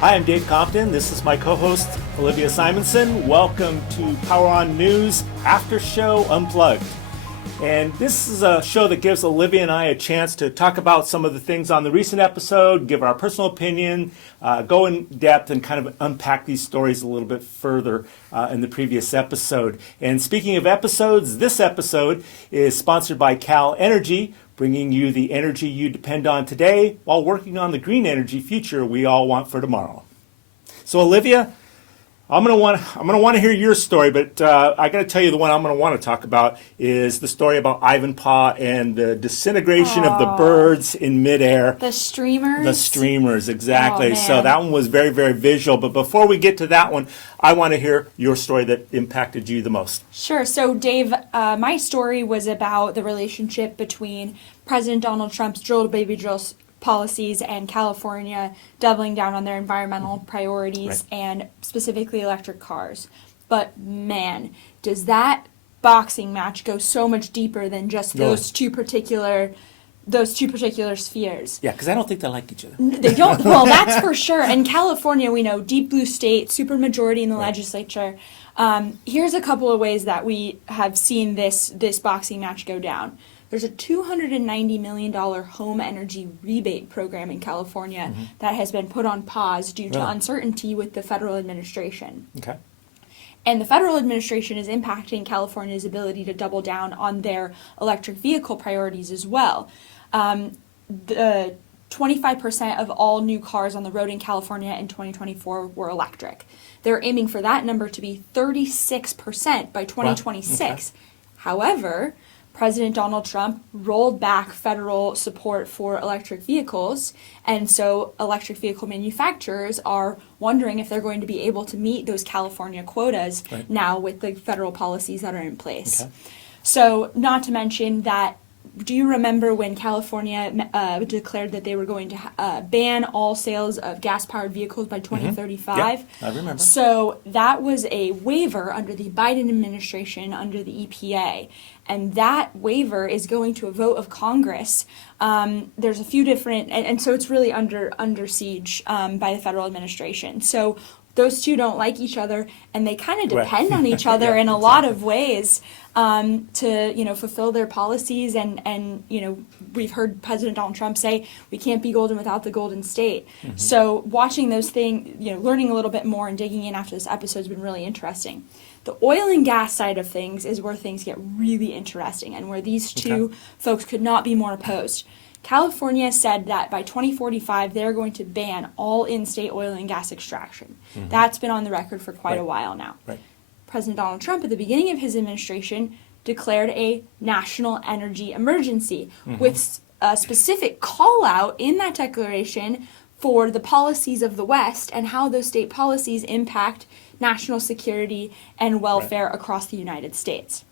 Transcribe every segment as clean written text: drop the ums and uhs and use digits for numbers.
Hi, I'm Dave Compton. This is my co-host, Olivia Simonson. Welcome to Power On News Aftershow Unplugged. And this is a show that gives Olivia and I a chance to talk about some of the things on the recent episode, give our personal opinion, go in depth and kind of unpack these stories a little bit further in the previous episode. And speaking of episodes, this episode is sponsored by Cal Energy, bringing you the energy you depend on today while working on the green energy future we all want for tomorrow. So Olivia, I'm gonna want to hear your story, but I got to tell you the one I'm gonna want to talk about is the story about Ivanpah and the disintegration of the birds in midair. The streamers? The streamers, exactly. Oh, so that one was very, very visual. But before we get to that one, I want to hear your story that impacted you the most. Sure. So, Dave, my story was about the relationship between President Donald Trump's drill to baby drill policies and California doubling down on their environmental priorities and specifically electric cars. But man, does that boxing match go so much deeper than just those two particular spheres. Yeah, because I don't think they like each other. They don't. Well, that's for sure. And California, we know, deep blue state, supermajority in the legislature. Here's a couple of ways that we have seen this boxing match go down. There's a $290 million home energy rebate program in California that has been put on pause due to uncertainty with the federal administration. Okay. And the federal administration is impacting California's ability to double down on their electric vehicle priorities as well. The 25% of all new cars on the road in California in 2024 were electric. They're aiming for that number to be 36% by 2026. Wow. Okay. However, President Donald Trump rolled back federal support for electric vehicles, and so electric vehicle manufacturers are wondering if they're going to be able to meet those California quotas now with the federal policies that are in place. Okay. So, not to mention that, do you remember when California declared that they were going to ban all sales of gas-powered vehicles by 2035? Yeah, I remember. So that was a waiver under the Biden administration, under the EPA. And that waiver is going to a vote of Congress. There's a few different, and so it's really under siege by the federal administration. So those two don't like each other, and they kind of depend on each other in a lot of ways to fulfill their policies. And we've heard President Donald Trump say we can't be golden without the Golden State. So watching those things, learning a little bit more and digging in after this episode has been really interesting. The oil and gas side of things is where things get really interesting and where these two folks could not be more opposed. California said that by 2045, they're going to ban all in-state oil and gas extraction. That's been on the record for quite a while now. Right. President Donald Trump, at the beginning of his administration, declared a national energy emergency with a specific call-out in that declaration for the policies of the West and how those state policies impact national security and welfare across the United States.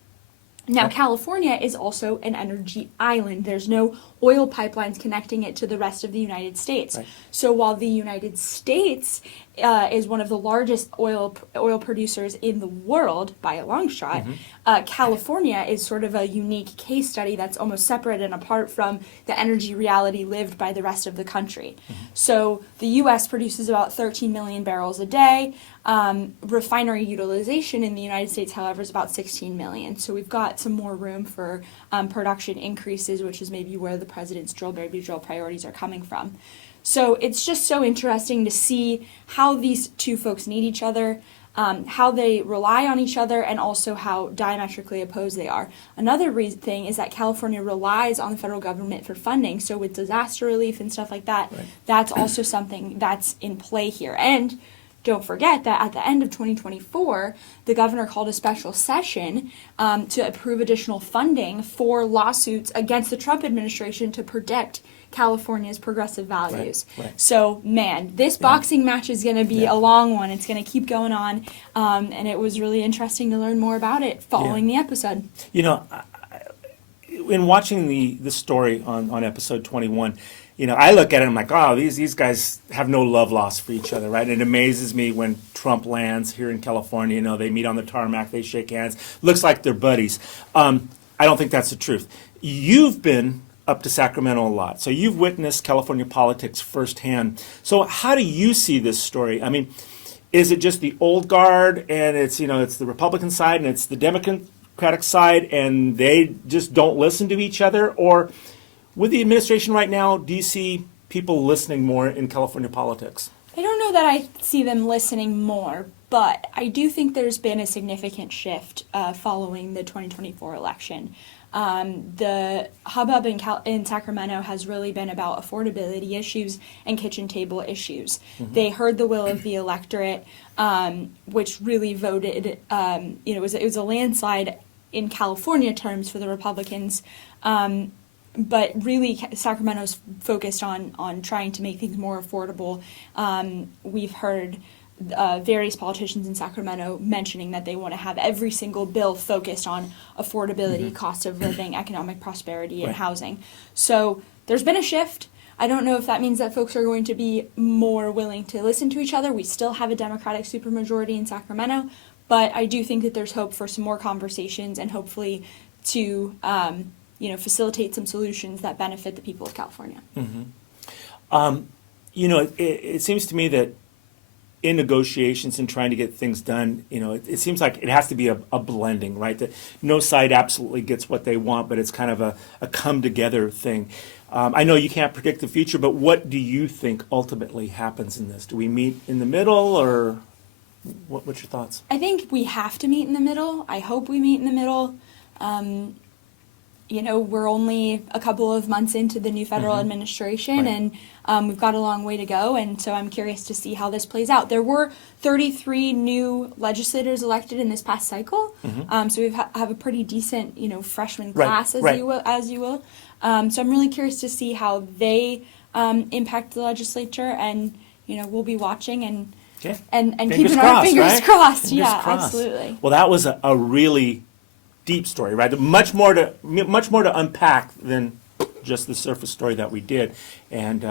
Now, California is also an energy island. There's no oil pipelines connecting it to the rest of the United States. Right. So while the United States is one of the largest oil producers in the world by a long shot, California is sort of a unique case study that's almost separate and apart from the energy reality lived by the rest of the country. So the U.S. produces about 13 million barrels a day. Refinery utilization in the United States, however, is about 16 million. So we've got some more room for production increases, which is maybe where the president's drill baby drill priorities are coming from. So it's just so interesting to see how these two folks need each other, how they rely on each other, and also how diametrically opposed they are. Another thing is that California relies on the federal government for funding. So with disaster relief and stuff like that, that's also something that's in play here. And don't forget that at the end of 2024, the governor called a special session to approve additional funding for lawsuits against the Trump administration to protect California's progressive values. Right. So, man, this boxing match is going to be a long one. It's going to keep going on, and it was really interesting to learn more about it following the episode. In watching the story on episode 21, I look at it and I'm like, oh, these guys have no love lost for each other, right? And it amazes me when Trump lands here in California, they meet on the tarmac, they shake hands. Looks like they're buddies. I don't think that's the truth. You've been up to Sacramento a lot. So you've witnessed California politics firsthand. So how do you see this story? I mean, is it just the old guard and it's the Republican side and it's the Democratic side and they just don't listen to each other? Or with the administration right now, do you see people listening more in California politics? I don't know that I see them listening more, but I do think there's been a significant shift following the 2024 election. The hubbub in Sacramento has really been about affordability issues and kitchen table issues. Mm-hmm. They heard the will of the electorate, which really voted. It was a landslide in California terms for the Republicans. But really, Sacramento's focused on trying to make things more affordable. We've heard various politicians in Sacramento mentioning that they want to have every single bill focused on affordability, mm-hmm. cost of living, economic prosperity, and housing. So there's been a shift. I don't know if that means that folks are going to be more willing to listen to each other. We still have a Democratic supermajority in Sacramento, but I do think that there's hope for some more conversations and hopefully to facilitate some solutions that benefit the people of California. Mm-hmm. It seems to me that in negotiations and trying to get things done, it seems like it has to be a blending, right? That no side absolutely gets what they want, but it's kind of a come together thing. I know you can't predict the future, but what do you think ultimately happens in this? Do we meet in the middle, or what's your thoughts? I think we have to meet in the middle. I hope we meet in the middle. We're only a couple of months into the new federal mm-hmm. administration, right. And we've got a long way to go, and so I'm curious to see how this plays out. There were 33 new legislators elected in this past cycle, mm-hmm. So we have a pretty decent, freshman class, right. as you will. So I'm really curious to see how they impact the legislature, and we'll be watching and keeping our fingers crossed. Fingers crossed. Absolutely. Well, that was a really deep story, right? Much more to unpack than just the surface story that we did, and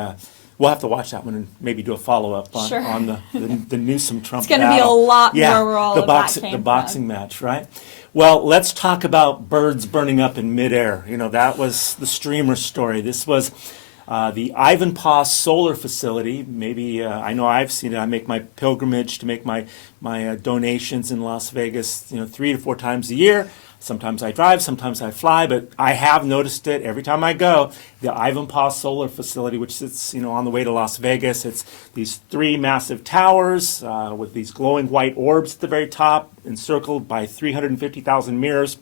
we'll have to watch that one and maybe do a follow-up on the Newsom-Trump battle. It's going to be a lot more where all of that came the boxing match, right? Well, let's talk about birds burning up in midair. That was the streamer story. This was the Ivanpah Solar Facility. Maybe I know I've seen it. I make my pilgrimage to make my donations in Las Vegas, 3 to 4 times a year. Sometimes I drive, sometimes I fly, but I have noticed it every time I go. The Ivanpah Solar Facility, which sits, on the way to Las Vegas. It's these 3 massive towers with these glowing white orbs at the very top, encircled by 350,000 mirrors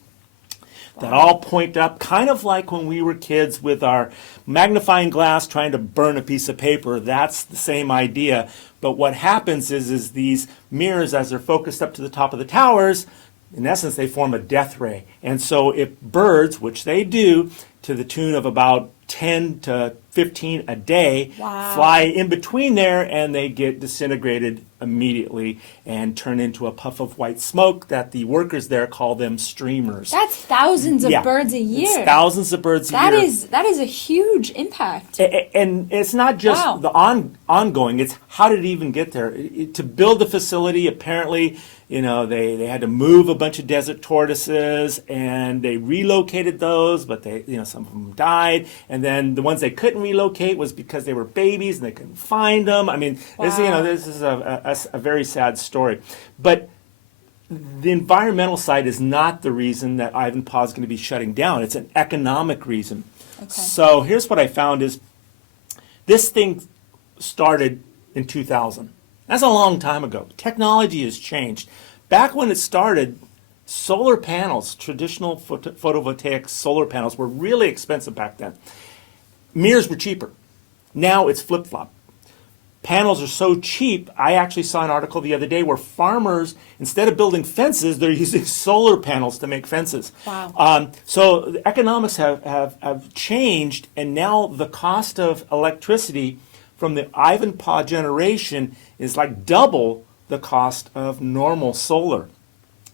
that all point up, kind of like when we were kids with our magnifying glass trying to burn a piece of paper. That's the same idea. But what happens is these mirrors, as they're focused up to the top of the towers, in essence, they form a death ray. And so if birds, which they do, to the tune of about 10 to 15 a day, fly in between there, and they get disintegrated immediately and turn into a puff of white smoke that the workers there call them streamers. That's thousands of birds a year. It's thousands of birds a year. That is a huge impact. And it's not just the ongoing, it's how did it even get there? To build the facility, apparently, they had to move a bunch of desert tortoises, and they relocated those, but some of them died. And then the ones they couldn't relocate was because they were babies and they couldn't find them. I mean, this is a very sad story. But the environmental side is not the reason that Ivanpah is going to be shutting down. It's an economic reason. Okay. So here's what I found is this thing started in 2000. That's a long time ago. Technology has changed. Back when it started, solar panels, traditional photovoltaic solar panels, were really expensive back then. Mirrors were cheaper. Now it's flip-flop. Panels are so cheap, I actually saw an article the other day where farmers, instead of building fences, they're using solar panels to make fences. Wow. So the economics have changed, and now the cost of electricity from the Ivanpah generation is like double the cost of normal solar.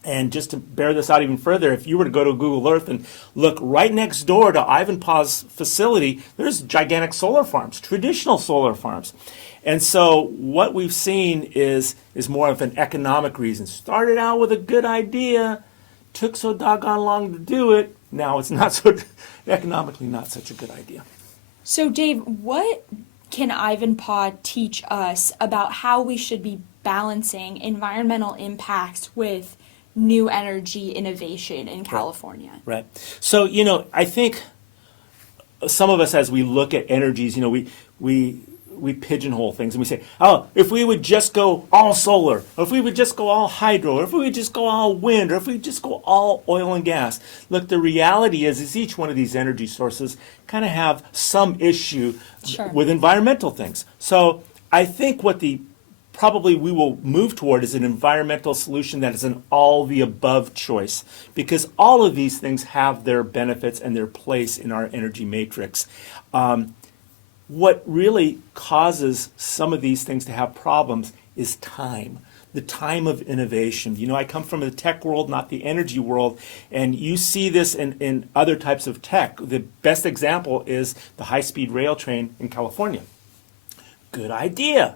And just to bear this out even further, if you were to go to Google Earth and look right next door to Ivanpah's facility, there's gigantic solar farms, traditional solar farms. And so what we've seen is more of an economic reason. Started out with a good idea, took so doggone long to do it, now it's not so economically not such a good idea. So, Dave, what can Ivanpah teach us about how we should be balancing environmental impacts with new energy innovation in California? Right. So, I think some of us, as we look at energies, we pigeonhole things and we say, oh, if we would just go all solar, or if we would just go all hydro, or if we would just go all wind, or if we just go all oil and gas. Look, the reality is each one of these energy sources kind of have some issue with environmental things. So I think what probably we will move toward is an environmental solution that is an all the above choice, because all of these things have their benefits and their place in our energy matrix. What really causes some of these things to have problems is time, the time of innovation. I come from the tech world, not the energy world, and you see this in other types of tech. The best example is the high-speed rail train in California. Good idea.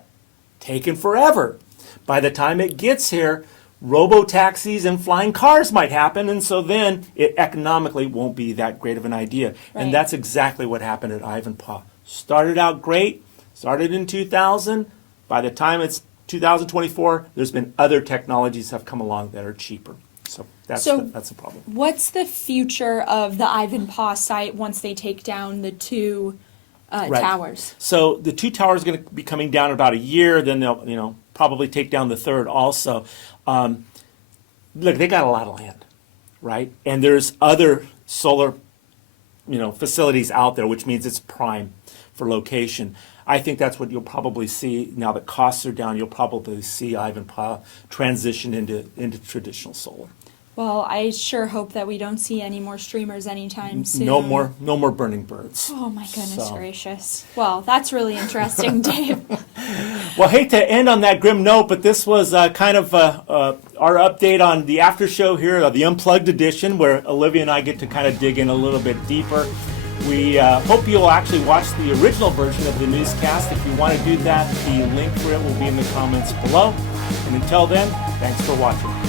Taken forever. By the time it gets here, robo-taxis and flying cars might happen, and so then it economically won't be that great of an idea. Right. And that's exactly what happened at Ivanpah. Started out great, started in 2000. By the time it's 2024, there's been other technologies that have come along that are cheaper. So that's the problem. What's the future of the Ivanpah site once they take down the two towers? So the two towers are going to be coming down in about a year. Then they'll, probably take down the third also. Look, they got a lot of land, right? And there's other solar, facilities out there, which means it's prime for location. I think that's what you'll probably see now that costs are down. You'll probably see Ivanpah transition into traditional solar. Well, I sure hope that we don't see any more streamers anytime soon. No more burning birds. Oh my goodness gracious. Well, that's really interesting, Dave. Well, hate to end on that grim note, but this was kind of our update on the after show here, the Unplugged edition, where Olivia and I get to kind of dig in a little bit deeper. We hope you'll actually watch the original version of the newscast. If you want to do that, the link for it will be in the comments below. And until then, thanks for watching.